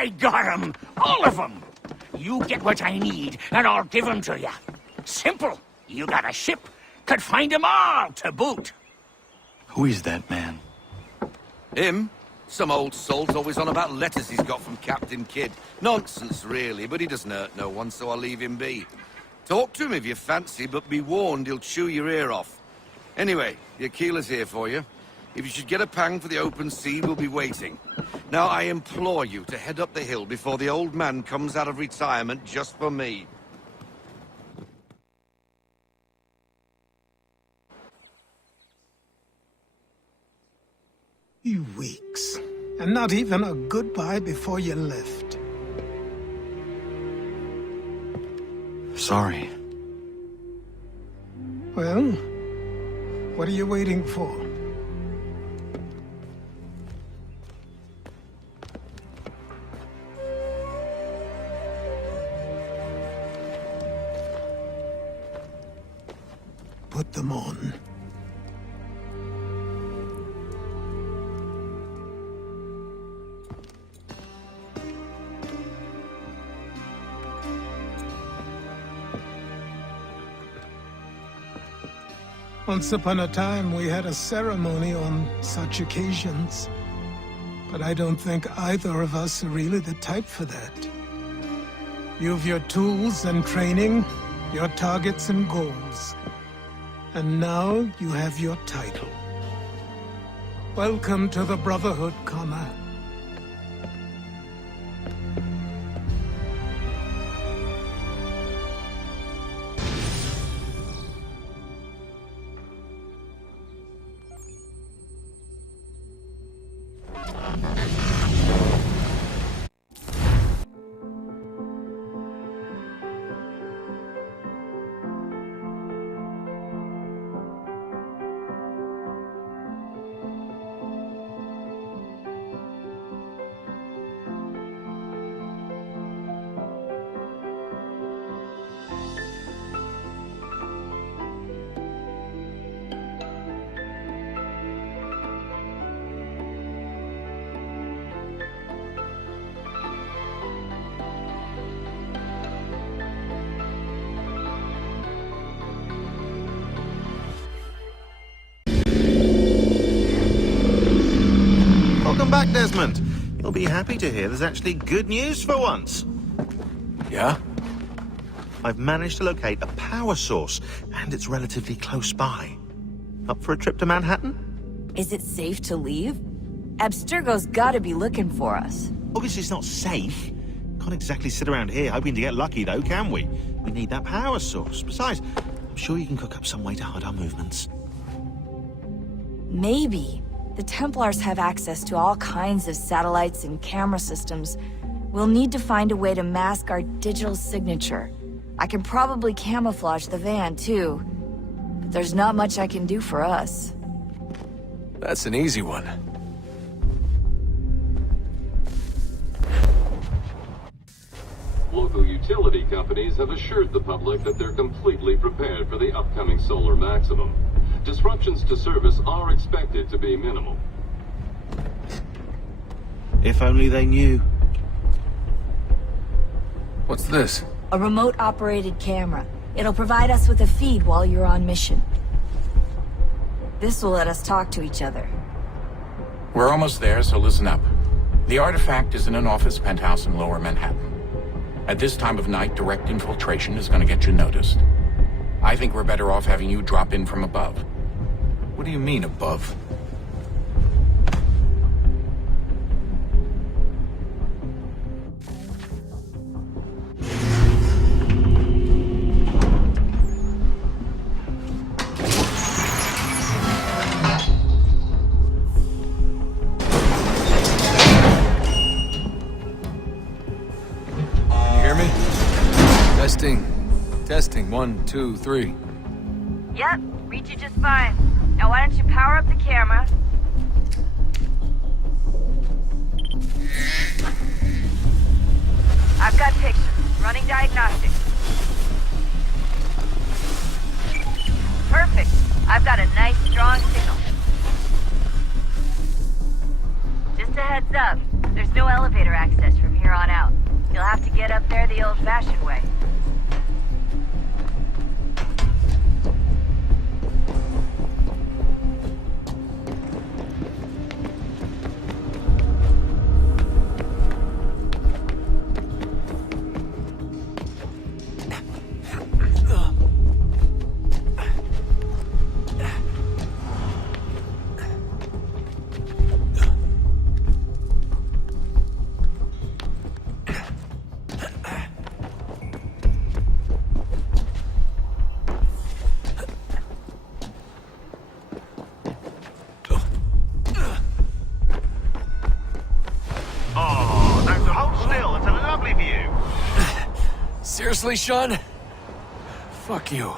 I got 'em! All of 'em! You get what I need, and I'll give 'em to you. Simple. You got a ship, could find 'em all to boot. Who is that man? Him? Some old salt's always on about letters he's got from Captain Kidd. Nonsense, really, but he doesn't hurt no one, so I'll leave him be. Talk to him if you fancy, but be warned he'll chew your ear off. Anyway, the Aquila's here for you. If you should get a pang for the open sea, we'll be waiting. Now, I implore you to head up the hill before the old man comes out of retirement just for me. Weeks, and not even a goodbye before you left. Sorry. Well, what are you waiting for? Put them on. Once upon a time, we had a ceremony on such occasions. But I don't think either of us are really the type for that. You've your tools and training, your targets and goals. And now you have your title. Welcome to the Brotherhood, Connor. Welcome back, Desmond. You'll be happy to hear there's actually good news for once. Yeah? I've managed to locate a power source, and it's relatively close by. Up for a trip to Manhattan? Is it safe to leave? Abstergo's gotta be looking for us. Obviously, it's not safe. Can't exactly sit around here hoping to get lucky, though, can we? We need that power source. Besides, I'm sure you can cook up some way to hide our movements. Maybe. The Templars have access to all kinds of satellites and camera systems. We'll need to find a way to mask our digital signature. I can probably camouflage the van, too. But there's not much I can do for us. That's an easy one. Local utility companies have assured the public that they're completely prepared for the upcoming solar maximum. Disruptions to service are expected to be minimal. If only they knew. What's this? A remote-operated camera. It'll provide us with a feed while you're on mission. This will let us talk to each other. We're almost there, so listen up. The artifact is in an office penthouse in Lower Manhattan. At this time of night, direct infiltration is going to get you noticed. I think we're better off having you drop in from above. What do you mean, above? Can you hear me? Testing. Testing. 1, 2, 3. Yep, reach you just fine. Now why don't you power up the camera? I've got pictures. Running diagnostics. Perfect. I've got a nice, strong signal. Just a heads up. There's no elevator access from here on out. You'll have to get up there the old-fashioned way. Oh, now hold still. It's a lovely view. Seriously, Sean? Fuck you.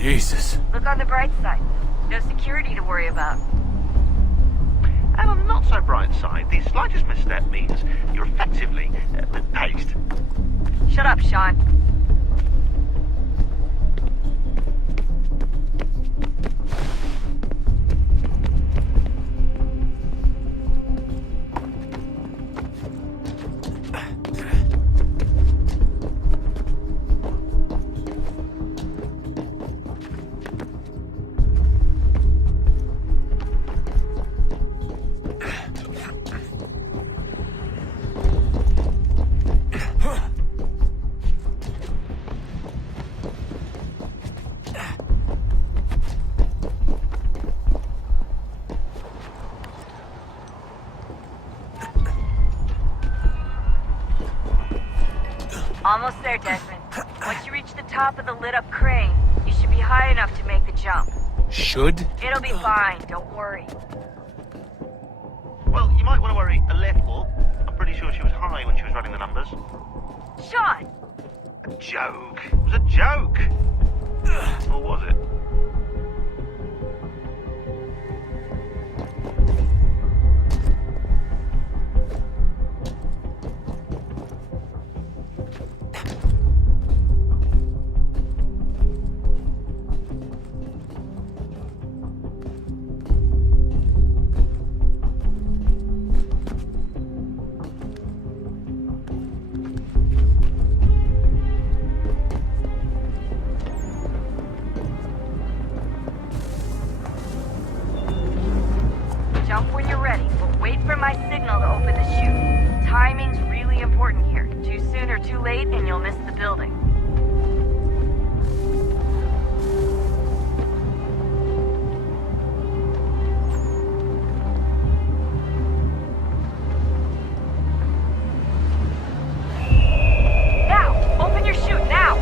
Jesus. Look on the bright side. No security to worry about. And on the not so bright side, the slightest misstep means you're effectively paced. Shut up, Sean. Almost there, Desmond. Once you reach the top of the lit-up crane, you should be high enough to make the jump. Should? It'll be fine, don't worry. Well, you might want to worry a little. I'm pretty sure she was high when she was running the numbers. Sean! A joke. It was a joke. Or was it? Jump when you're ready, but wait for my signal to open the chute. Timing's really important here. Too soon or too late, and you'll miss the building. Now! Open your chute, now!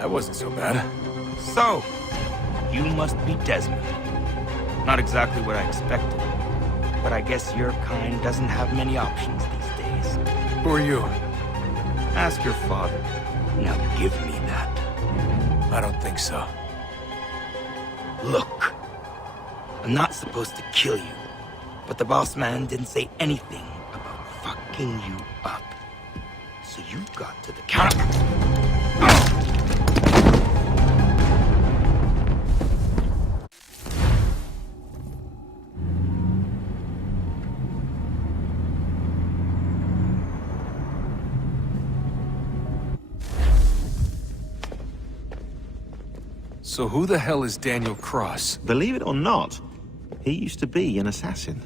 That wasn't so bad. So, you must be Desmond. Not exactly what I expected, but I guess your kind doesn't have many options these days. Who are you? Ask your father. Now give me that. I don't think so. Look, I'm not supposed to kill you, but the boss man didn't say anything about fucking you up. So you got to the counter. So who the hell is Daniel Cross? Believe it or not, he used to be an assassin.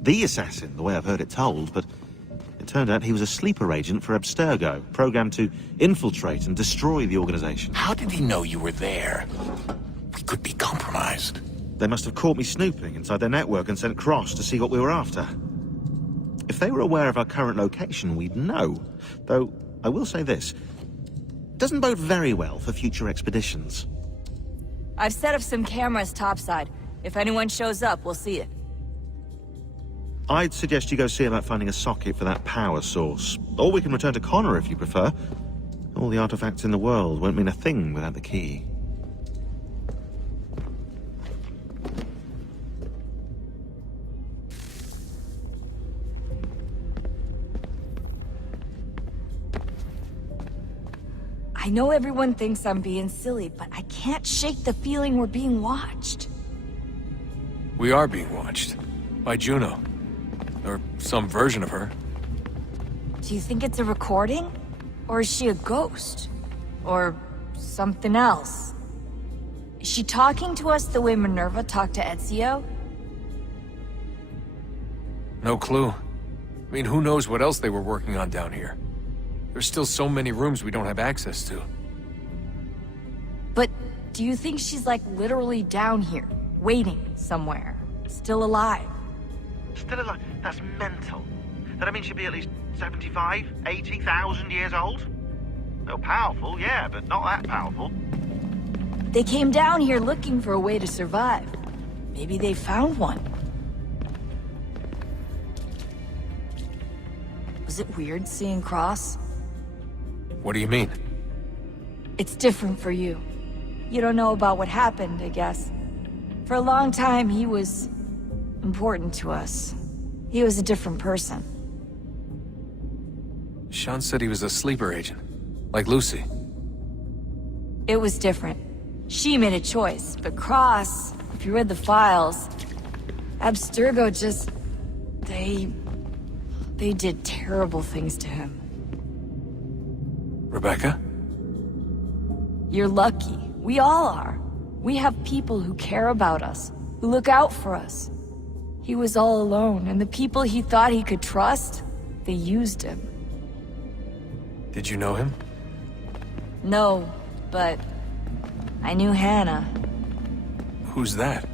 The assassin, the way I've heard it told, but it turned out he was a sleeper agent for Abstergo, programmed to infiltrate and destroy the organization. How did he know you were there? We could be compromised. They must have caught me snooping inside their network and sent Cross to see what we were after. If they were aware of our current location, we'd know. Though, I will say this. It doesn't bode very well for future expeditions. I've set up some cameras topside. If anyone shows up, we'll see it. I'd suggest you go see about finding a socket for that power source. Or we can return to Connor if you prefer. All the artifacts in the world won't mean a thing without the key. I know everyone thinks I'm being silly, but I can't shake the feeling we're being watched. We are being watched. By Juno. Or some version of her. Do you think it's a recording? Or is she a ghost? Or something else? Is she talking to us the way Minerva talked to Ezio? No clue. I mean, who knows what else they were working on down here? There's still so many rooms we don't have access to. But do you think she's like literally down here, waiting somewhere, still alive? Still alive? That's mental. That means she'd be at least 75, 80,000 years old? Well, powerful, yeah, but not that powerful. They came down here looking for a way to survive. Maybe they found one. Was it weird seeing Cross? What do you mean? It's different for you. You don't know about what happened, I guess. For a long time, he was important to us. He was a different person. Sean said he was a sleeper agent. Like Lucy. It was different. She made a choice, but Cross, if you read the files, Abstergo just... They did terrible things to him. Rebecca? You're lucky. We all are. We have people who care about us, who look out for us. He was all alone, and the people he thought he could trust, they used him. Did you know him? No, but I knew Hannah. Who's that?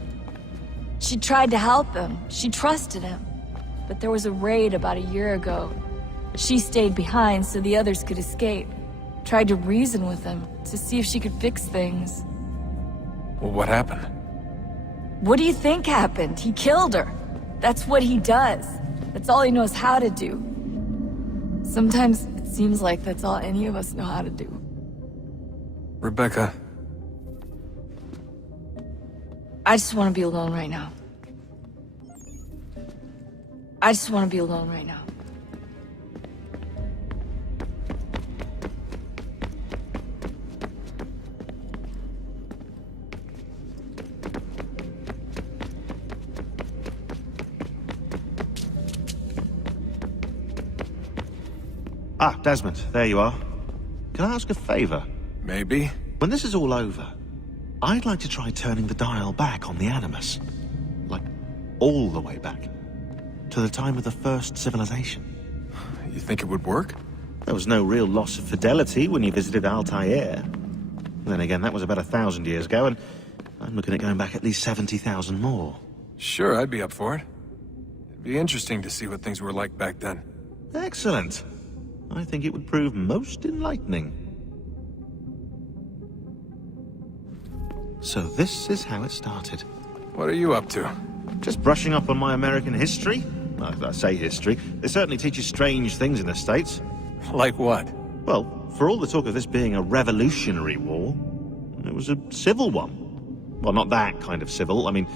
She tried to help him. She trusted him. But there was a raid about a year ago. She stayed behind so the others could escape. Tried to reason with him to see if she could fix things. Well, what happened? What do you think happened? He killed her. That's what he does. That's all he knows how to do. Sometimes it seems like that's all any of us know how to do. Rebecca. I just want to be alone right now. I just want to be alone right now. Ah, Desmond, there you are. Can I ask a favor? Maybe. When this is all over, I'd like to try turning the dial back on the Animus. Like, all the way back. To the time of the first civilization. You think it would work? There was no real loss of fidelity when you visited Altair. Then again, that was about 1,000 years ago, and I'm looking at going back at least 70,000 more. Sure, I'd be up for it. It'd be interesting to see what things were like back then. Excellent. I think it would prove most enlightening. So this is how it started. What are you up to? Just brushing up on my American history. Well, I say history. They certainly teach you strange things in the States. Like what? Well, for all the talk of this being a revolutionary war, it was a civil one. Well, not that kind of civil. I mean,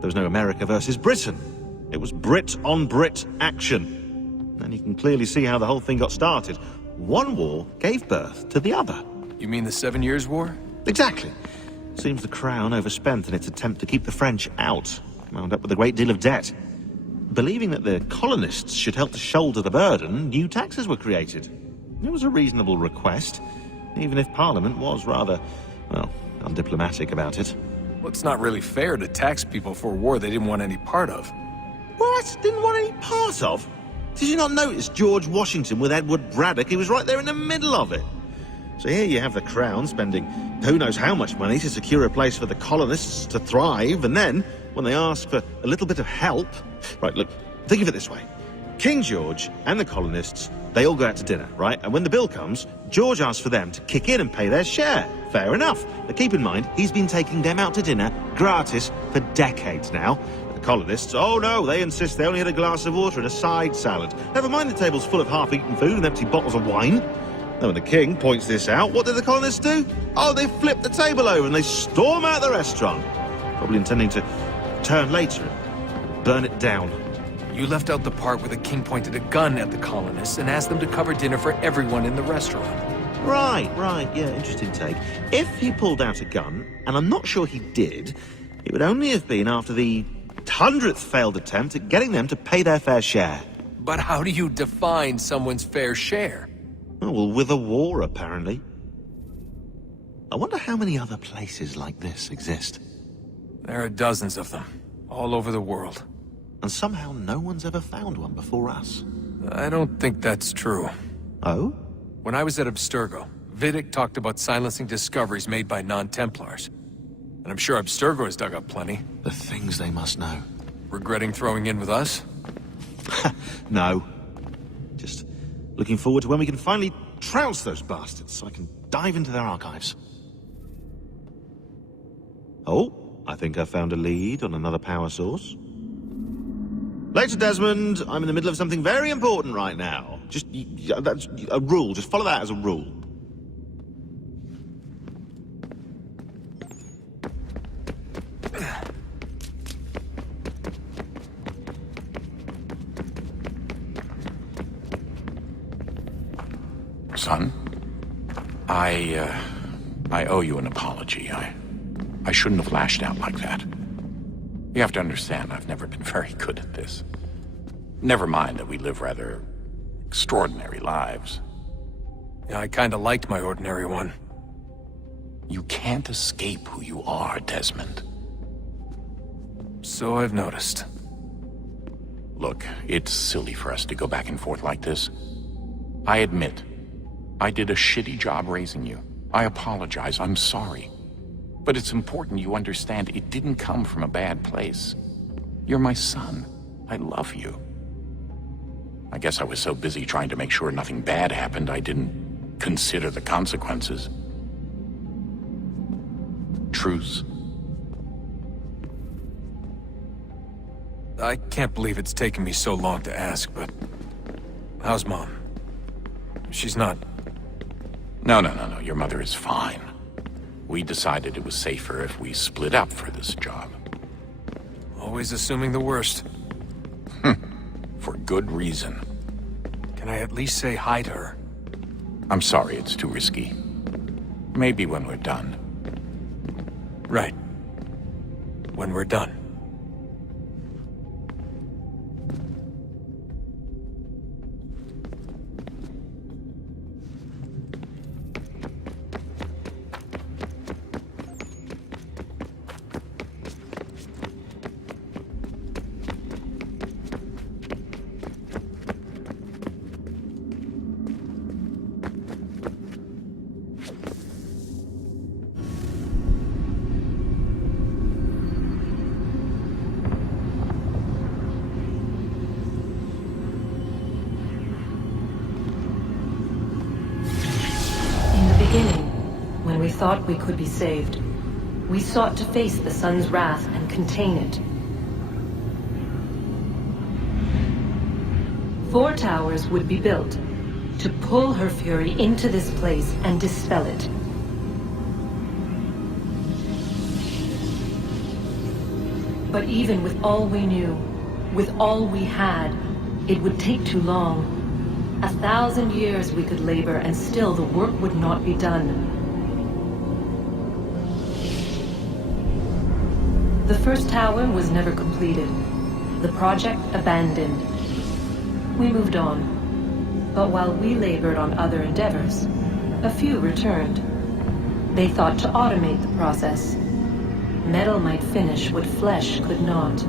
there was no America versus Britain. It was Brit on Brit action. And you can clearly see how the whole thing got started. One war gave birth to the other. You mean the 7 Years' War? Exactly. Seems the Crown overspent in its attempt to keep the French out, wound up with a great deal of debt. Believing that the colonists should help to shoulder the burden, new taxes were created. It was a reasonable request, even if Parliament was rather, well, undiplomatic about it. Well, it's not really fair to tax people for a war they didn't want any part of. What? Didn't want any part of? Did you not notice George Washington with Edward Braddock? He was right there in the middle of it. So here you have the Crown spending who knows how much money to secure a place for the colonists to thrive, and then, when they ask for a little bit of help... Right, look, think of it this way. King George and the colonists, they all go out to dinner, right? And when the bill comes, George asks for them to kick in and pay their share. Fair enough. But keep in mind, he's been taking them out to dinner gratis for decades now. The colonists, oh no, they insist they only had a glass of water and a side salad. Never mind the table's full of half-eaten food and empty bottles of wine. Now when the king points this out, what do the colonists do? Oh, they flip the table over and they storm out the restaurant. Probably intending to return later and burn it down. You left out the part where the king pointed a gun at the colonists and asked them to cover dinner for everyone in the restaurant. Right, yeah, interesting take. If he pulled out a gun, and I'm not sure he did, it would only have been after the 100th failed attempt at getting them to pay their fair share. But how do you define someone's fair share? Oh, well, with a war, apparently. I wonder how many other places like this exist. There are dozens of them, all over the world. And somehow no one's ever found one before us. I don't think that's true. Oh? When I was at Abstergo, Vidic talked about silencing discoveries made by non-Templars. And I'm sure Abstergo has dug up plenty. The things they must know. Regretting throwing in with us? No. Just looking forward to when we can finally trounce those bastards so I can dive into their archives. Oh, I think I found a lead on another power source. Later, Desmond. I'm in the middle of something very important right now. Just, that's a rule. Just follow that as a rule. Son, I owe you an apology. I shouldn't have lashed out like that. You have to understand, I've never been very good at this. Never mind that we live rather extraordinary lives. Yeah, I kinda liked my ordinary one. You can't escape who you are, Desmond. So I've noticed. Look, it's silly for us to go back and forth like this. I admit, I did a shitty job raising you. I apologize, I'm sorry. But it's important you understand it didn't come from a bad place. You're my son. I love you. I guess I was so busy trying to make sure nothing bad happened, I didn't consider the consequences. Truce. I can't believe it's taken me so long to ask, but... how's Mom? She's not... No. Your mother is fine. We decided it was safer if we split up for this job. Always assuming the worst. For good reason. Can I at least say hi to her? I'm sorry, it's too risky. Maybe when we're done. Right. When we're done. When we thought we could be saved, We sought to face the sun's wrath and contain it. 4 towers would be built to pull her fury into this place and dispel it. But even with all we knew, with all we had, it would take too long. 1,000 years we could labor and still the work would not be done. The first tower was never completed. The project abandoned. We moved on. But while we labored on other endeavors, a few returned. They thought to automate the process. Metal might finish what flesh could not.